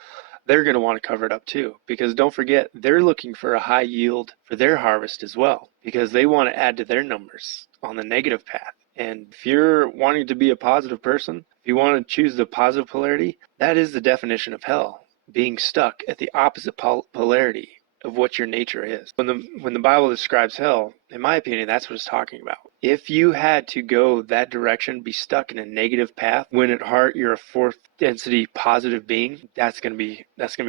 they're going to want to cover it up too. Because don't forget, they're looking for a high yield for their harvest as well, because they want to add to their numbers on the negative path. And if you're wanting to be a positive person, if you want to choose the positive polarity, that is the definition of hell, being stuck at the opposite polarity of what your nature is. When the Bible describes hell, in my opinion, that's what it's talking about. If you had to go that direction, be stuck in a negative path, when at heart you're a fourth density positive being, that's gonna be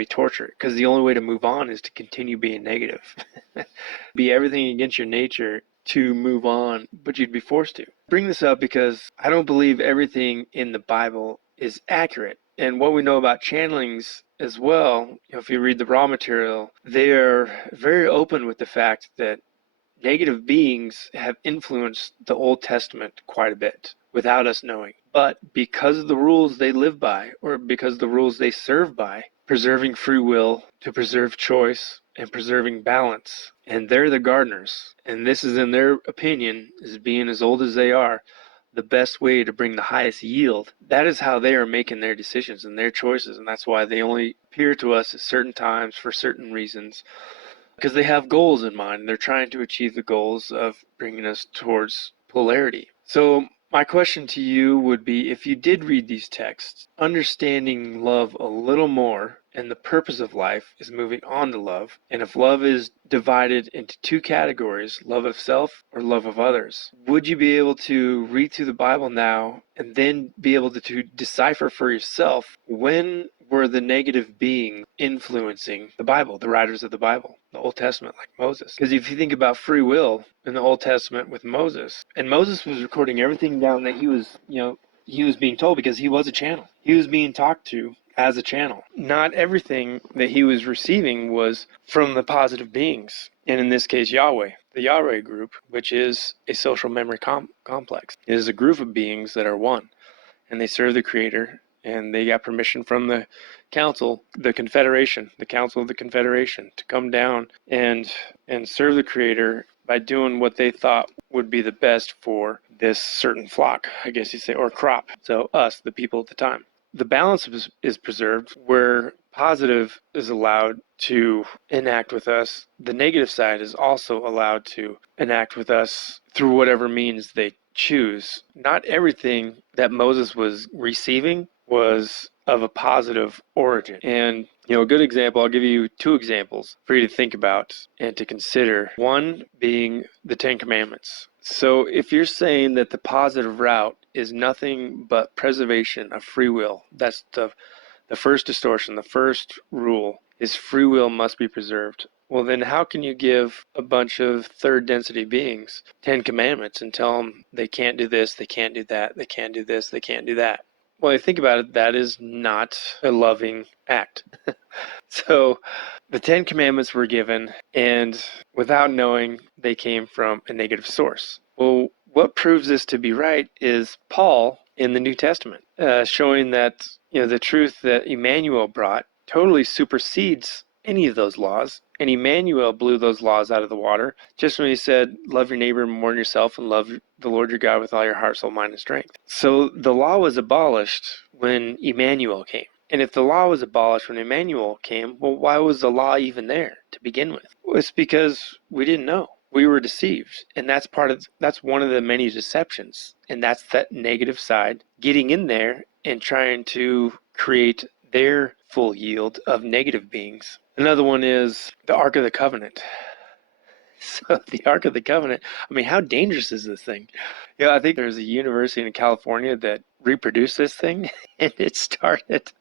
torture. Because the only way to move on is to continue being negative. Be everything against your nature to move on, but you'd be forced to. Bring this up because I don't believe everything in the Bible is accurate. And what we know about channelings as well, if you read the raw material, they are very open with the fact that negative beings have influenced the Old Testament quite a bit without us knowing. But because of the rules they live by, or because of the rules they serve by, preserving free will, to preserve choice, and preserving balance, and they're the gardeners, and this is, in their opinion, as being as old as they are, the best way to bring the highest yield. That is how they are making their decisions and their choices, and that's why they only appear to us at certain times for certain reasons, because they have goals in mind and they're trying to achieve the goals of bringing us towards polarity. So my question to you would be, if you did read these texts, understanding love a little more, and the purpose of life is moving on to love, and if love is divided into two categories, love of self or love of others, would you be able to read through the Bible now and then be able to decipher for yourself when were the negative beings influencing the Bible, the writers of the Bible, the Old Testament, like Moses? Because if you think about free will in the Old Testament with Moses, and Moses was recording everything down that he was being told, because he was a channel. He was being talked to as a channel. Not everything that he was receiving was from the positive beings, and in this case Yahweh. The Yahweh group, which is a social memory complex, is a group of beings that are one, and they serve the Creator, and they got permission from the council, the Confederation, the Council of the Confederation, to come down and serve the Creator by doing what they thought would be the best for this certain flock, I guess you say, or crop. So us, the people at the time. The balance is preserved where positive is allowed to enact with us. The negative side is also allowed to enact with us through whatever means they choose. Not everything that Moses was receiving was of a positive origin. And a good example, I'll give you two examples for you to think about and to consider. One being the Ten Commandments. So if you're saying that the positive route is nothing but preservation of free will, that's the first distortion, the first rule is free will must be preserved. Well, then how can you give a bunch of third density beings 10 commandments and tell them they can't do this, they can't do that, they can't do this, they can't do that? Well, I think about it, that is not a loving act. So the Ten Commandments were given, and without knowing, they came from a negative source. Well, what proves this to be right is Paul in the New Testament, showing that the truth that Emmanuel brought totally supersedes any of those laws. And Emmanuel blew those laws out of the water just when he said, love your neighbor more than yourself and love the Lord your God with all your heart, soul, mind, and strength. So the law was abolished when Emmanuel came. And if the law was abolished when Emmanuel came, well, why was the law even there to begin with? Well, it's because we didn't know. We were deceived. And that's one of the many deceptions. And that's that negative side getting in there and trying to create their full yield of negative beings. Another one is the Ark of the Covenant. So the Ark of the Covenant, I mean, how dangerous is this thing? I think there's a university in California that reproduced this thing, and it started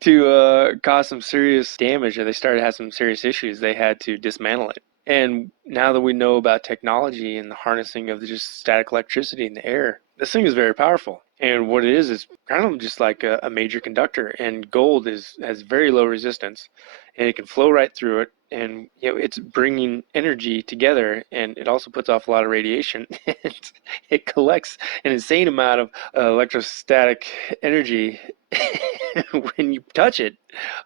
to cause some serious damage, and they started to have some serious issues. They had to dismantle it. And now that we know about technology and the harnessing of just static electricity in the air, this thing is very powerful. And what it is kind of just like a major conductor. And gold has very low resistance, and it can flow right through it. And it's bringing energy together, and it also puts off a lot of radiation. And it collects an insane amount of electrostatic energy. When you touch it,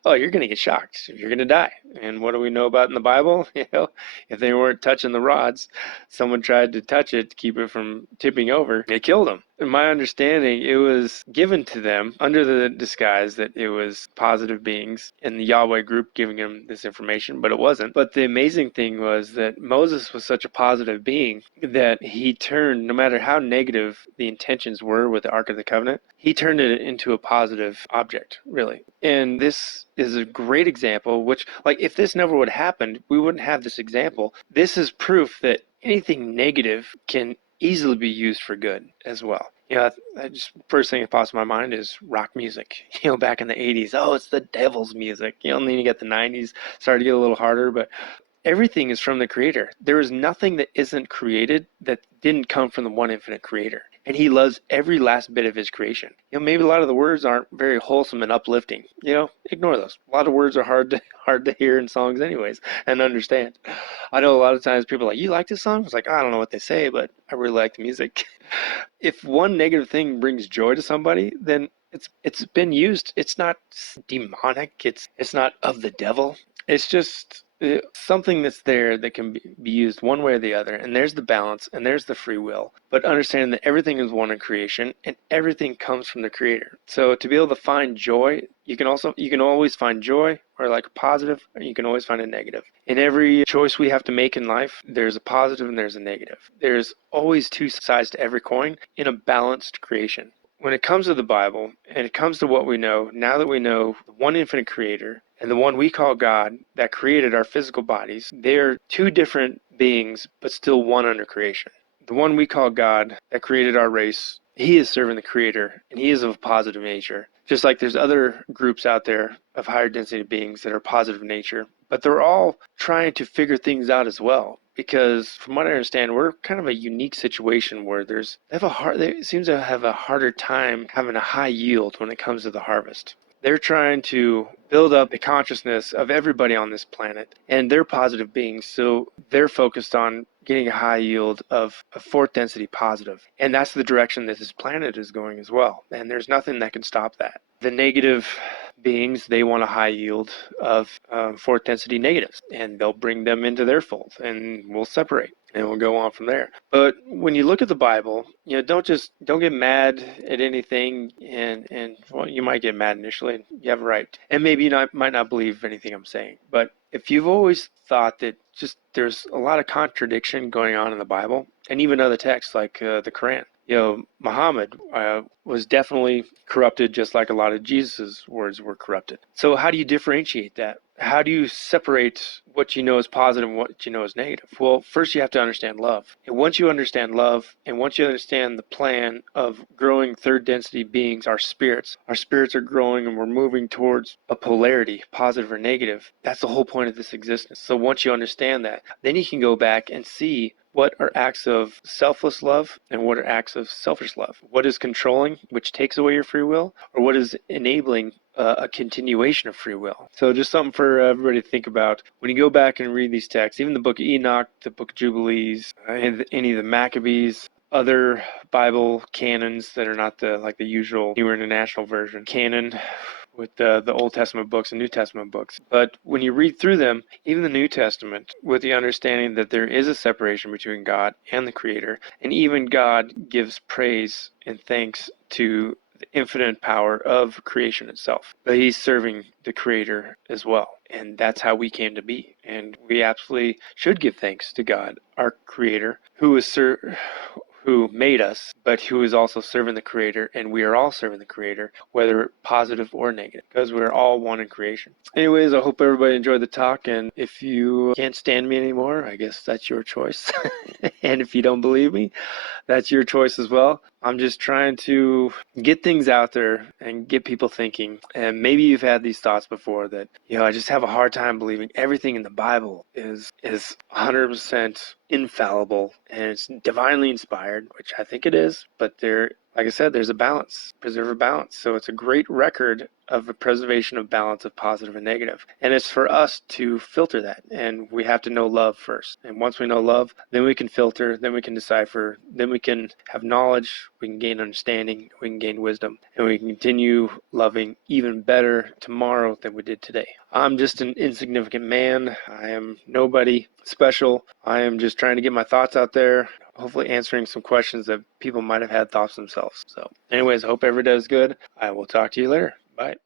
oh, you're going to get shocked. You're going to die. And what do we know about in the Bible? If they weren't touching the rods, someone tried to touch it to keep it from tipping over. It killed them. In my understanding, it was given to them under the disguise that it was positive beings in the Yahweh group giving them this information, but it wasn't. But the amazing thing was that Moses was such a positive being that he turned, no matter how negative the intentions were with the Ark of the Covenant, he turned it into a positive object, really. And this is a great example, which, like, if this never would have happened, we wouldn't have this example. This is proof that anything negative can easily be used for good as well. I just first thing that pops in my mind is rock music. Back in the 80s, oh, it's the devil's music. And then you get the 90s, started to get a little harder, but everything is from the Creator. There is nothing that isn't created that didn't come from the one infinite Creator. And He loves every last bit of His creation. Maybe a lot of the words aren't very wholesome and uplifting. Ignore those. A lot of words are hard to hear in songs anyways and understand. I know a lot of times people are like, you like this song? It's like, I don't know what they say, but I really like the music. If one negative thing brings joy to somebody, then it's been used. It's not demonic. It's not of the devil. It's just something that's there that can be used one way or the other. And there's the balance, and there's the free will. But understanding that everything is one in creation, and everything comes from the Creator. So to be able to find joy, you can always find joy, or like a positive, or you can always find a negative. In every choice we have to make in life, there's a positive and there's a negative. There's always two sides to every coin in a balanced creation. When it comes to the Bible, and it comes to what we know, now that we know the one infinite Creator, and the one we call God that created our physical bodies, they're two different beings, but still one under creation. The one we call God that created our race, He is serving the Creator, and He is of a positive nature. Just like there's other groups out there of higher density beings that are positive nature, but they're all trying to figure things out as well. Because from what I understand, we're kind of a unique situation where they seem to have a harder time having a high yield when it comes to the harvest. They're trying to build up the consciousness of everybody on this planet, and they're positive beings, so they're focused on getting a high yield of a fourth density positive. And that's the direction that this planet is going as well, and there's nothing that can stop that. The negative beings, they want a high yield of fourth density negatives, and they'll bring them into their fold, and we'll separate, and we'll go on from there. But when you look at the Bible, don't get mad at anything, and well, you might get mad initially, and you have a right, and maybe you might not believe anything I'm saying, but if you've always thought that just there's a lot of contradiction going on in the Bible, and even other texts like the Quran, Muhammad was definitely corrupted just like a lot of Jesus' words were corrupted. So how do you differentiate that? How do you separate what you know is positive and what you know is negative? Well, first you have to understand love. And once you understand love, and once you understand the plan of growing third density beings, our spirits are growing and we're moving towards a polarity, positive or negative. That's the whole point of this existence. So once you understand that, then you can go back and see What are acts of selfless love and what are acts of selfish love? What is controlling, which takes away your free will, or what is enabling a continuation of free will? So just something for everybody to think about. When you go back and read these texts, even the book of Enoch, the book of Jubilees, any of the Maccabees, other Bible canons that are not the usual Newer International Version canon with the Old Testament books and New Testament books. But when you read through them, even the New Testament, with the understanding that there is a separation between God and the Creator, and even God gives praise and thanks to the infinite power of creation itself. But he's serving the Creator as well. And that's how we came to be. And we absolutely should give thanks to God, our Creator, who made us, but who is also serving the Creator, and we are all serving the Creator, whether positive or negative, because we're all one in creation. Anyways, I hope everybody enjoyed the talk, and if you can't stand me anymore, I guess that's your choice. And if you don't believe me, that's your choice as well. I'm just trying to get things out there and get people thinking. And maybe you've had these thoughts before that, I just have a hard time believing everything in the Bible is 100% infallible and it's divinely inspired, which I think it is. But like I said, there's a balance, preserve a balance. So it's a great record of a preservation of balance of positive and negative. And it's for us to filter that. And we have to know love first. And once we know love, then we can filter, then we can decipher, then we can have knowledge, we can gain understanding, we can gain wisdom, and we can continue loving even better tomorrow than we did today. I'm just an insignificant man. I am nobody special. I am just trying to get my thoughts out there, hopefully answering some questions that people might have had thoughts themselves. So anyways, I hope everybody does good. I will talk to you later. Bye.